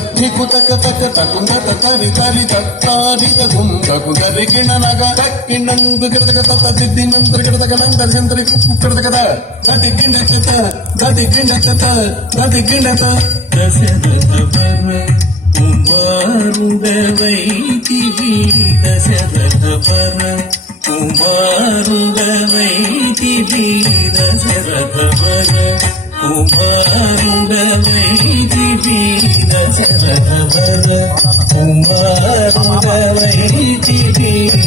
తక్కికు తక తక తకుంగ తరి తరి తత్తారి తగుం తకు గరి కిణనగ తక్కిణంగు గిడతక తత దిద్ది నంతరి గిడతక నంతరి సంతరి కుక్కడత కదా గది గిండ చెత గది గిండ చెత గది గిండత దశరథ వర కుమారుడవైతివి దశరథ వర కుమారుడవైతివి దశరథ వర కుమారుడవైతివి దశరథ వర కుమారుడవైతివి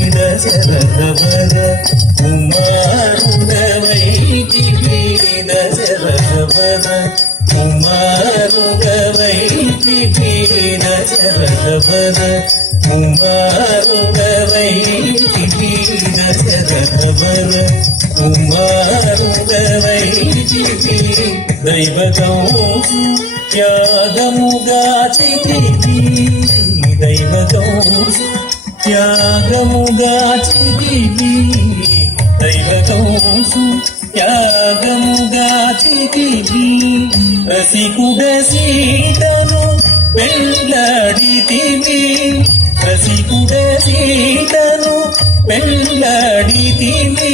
దశరథ వర కుమారుడవైతివి దశరథ వర కుమారుడవైతివి దశరథ వర కుమారుడవైతివి దశరథ వర కుమారుడవైతివి దైవతం త్యాగముగాచితివి దైవతం త్యాగముగాచితివి దైవతం త్యాగముగాచితివి రసికుడ సీతను పెళ్ళాడితివి రసికుడ సీతను పెళ్ళాడితివి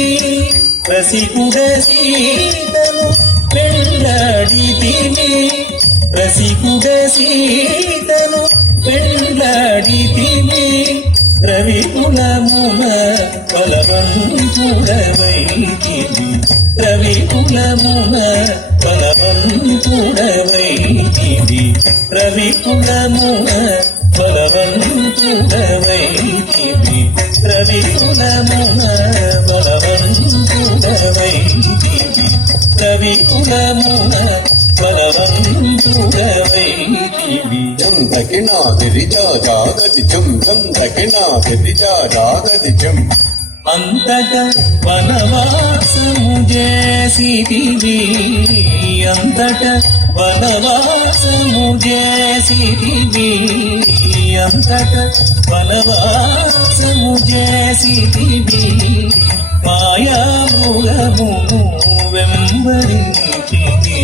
రసికుడ సీతను పెళ్ళాడితివి రసికుడ సీతను పెళ్ళాడితివి రవికులమున బలవంతుడవైతివి రవికులమున బలవంతుడవైతివి రవికులమున బలవంతుడవైతివి రవికులమున బలవంతుడవైతివి రవికులమున బలవంతుడవైతివి చందకినాదిరి జాగతి చం చందకినాదిరి జాగతి చం అంతట వనవాసము చేసితివి అంతట వనవాసము చేసితివి అంతట వనవాసము చేసితివి మాయామూలమును వెంబడించితివి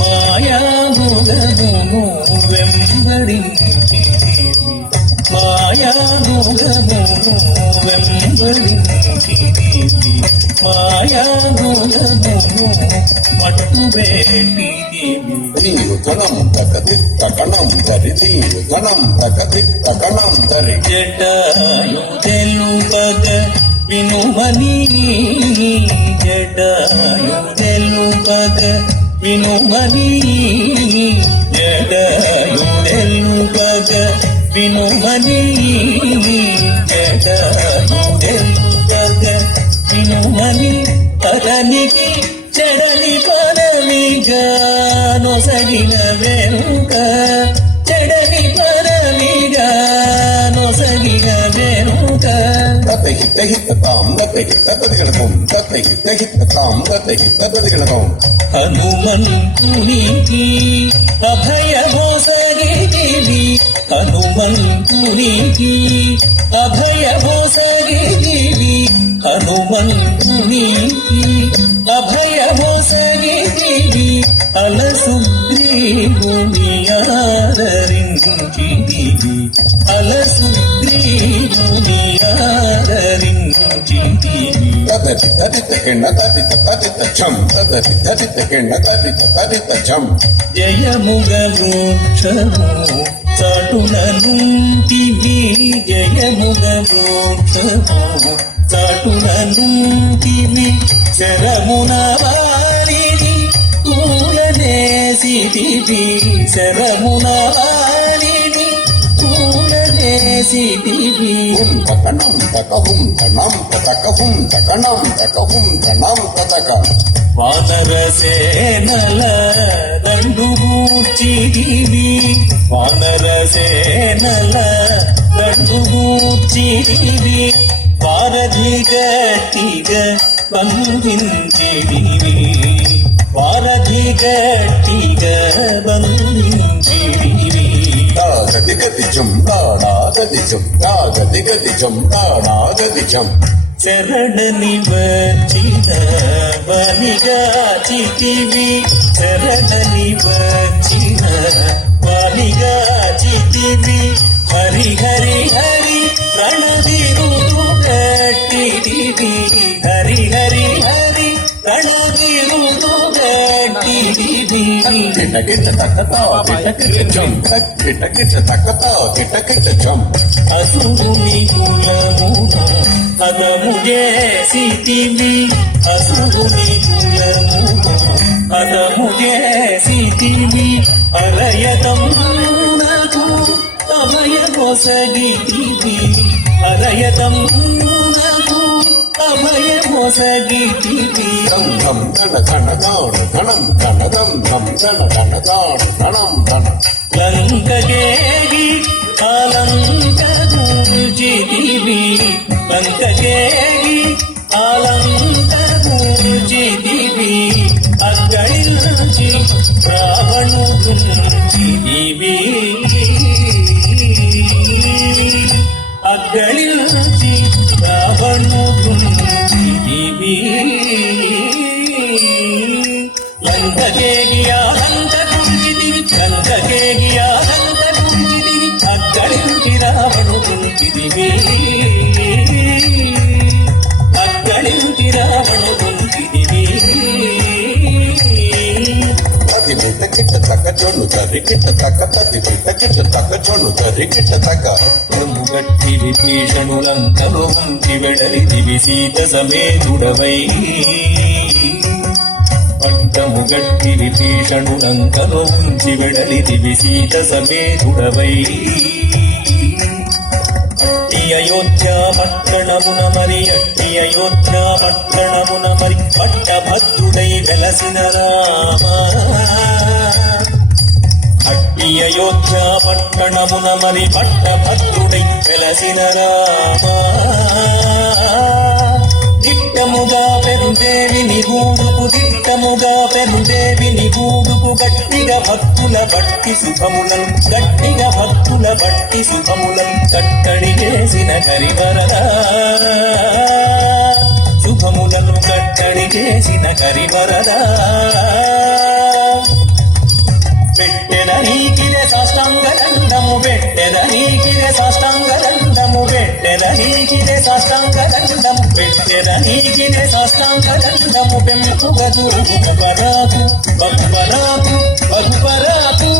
మాయామూలమును వెంబడించితివి మాయామూలమును వెంబడించితివి మాయామూలమును మట్టుబెట్టితివి నీవు ధనం తకతి తకణం ధరి నీవు ధనం తకతి తకణం ధరి జటాయు తెలుపగ వినుమని జటాయు తెలుపగ వినుమని జటాయు తెలుపగ వినుమని జటాయు తెలుపగ వినుమని తరనికి చెడని పరమిగా నొసగిన వెనుక చెడని పరమిగా నొసగిన వెనుక తతహిత హిత తాం తతహిత తదిగణకం తతహిత హిత తాం తతహిత తదిగణకం హనుమంతునికి అభయమొసగితివి హనుమంతునికి అభయమొసగితివి హనుమంతునికి అభయమొసగితివి అలసుగ్రీవుని ఆదరించితివి అలసుగ్రీవుని ఆదరించితివి తదతి తదిత కిణ తదిత తదిత చం తదతి తదిత కిణ తదిత తదిత చం జయముగ మోక్షము చాటుననుంటివి జయముగ మోక్షము చాటుననుంటివి శరమున వారిని కూలనేసితివి శరమున వారిని కూలనేసితివి తకణం తకహుం తణం తకహుం తకణం తకహుం తణం తక వానర సేనల దండుగూర్చిదివి వానర సేనల దండుగూర్చిదివి వారధి గట్టిగా బంధించిదివి వారధి గట్టిగా బంధించిదివి గది గది చం గది చం గది గది చం గది చం శరణని వచ్చిన బలిగా చితివి శరణని వచ్చిన వాలిగా చితివి హరి హరి హరి రణవిరుదు గట్టిదివి హరి హరి హరి రణవిరుదు గట్టిదివి కిట కిట తక్కతో కిట కిట చం కిట కిట తక్కతో కిట కిట చం అసురుని కులమున హతము చేసితివి అసురుని కులమున హతము చేసితివి అరయతమునకు అభయమొసగితివి అరయతమునకు అభయమొసగితివి ధం ధం ధన ధన ధాణ ధనం ధన ధం ధం ధన ధన ధాణ ధనం ధన లంకకేగి ఆలంకూర్జితివి లంకకేగి ఆలంకూర్జితివి అక్కడి నుంచి రావణుడుంచితివి అక్కడి నుంచి రావణుడుంచితివి లంకకేగి ఆలంకూర్జితివి లంకకేగి ఆలంకూర్జితివి అక్కడి నుంచి రావణుడుంచితివి అక్కడి నుంచి రావణుడుంచితివి పతి బిడ్డ కిట తక్క చొన్ను తరి కిట తక్క పతి బిడ్డ కిట తక్క చొన్ను తరి కిట తక్క గట్టి విభీషణులంకలో ఉంచి వెడలిదివి సీత సమేతుడవై పట్టము గట్టి విభీషణులంకలో ఉంచి వెడలిదివి సీత సమేతుడవై అయోధ్య పట్టణమున మరి అట్టి అయోధ్య పట్టణమున మరి పట్టభద్రుడై వెలసిన రామ అట్టి అయోధ్య పట్టణమున మరి పట్టభద్రుడై వెలసిన రామ దిట్టముగా పెరుదేవిని గూడుకు దిట్టముగా పెరుదేవిని గూడుకు గట్టిగా భక్తుల బట్టి సుఖములను గట్టిగా భక్తుల బట్టి సుఖములను కట్టడి చేసిన కరివరదా శుభములను కట్టడి చేసిన కరివరదా పెట్టెదనీకిరే సాష్టాంగదండము పెట్టెదనీకిరే సాష్టాంగదండము పెట్టెదనీకిరే సాష్టాంగదండము పెట్టెదనీకిరే సాష్టాంగదండము పెంపుగదురు బహుపరాకు బహుపరాకు బహుపరాకు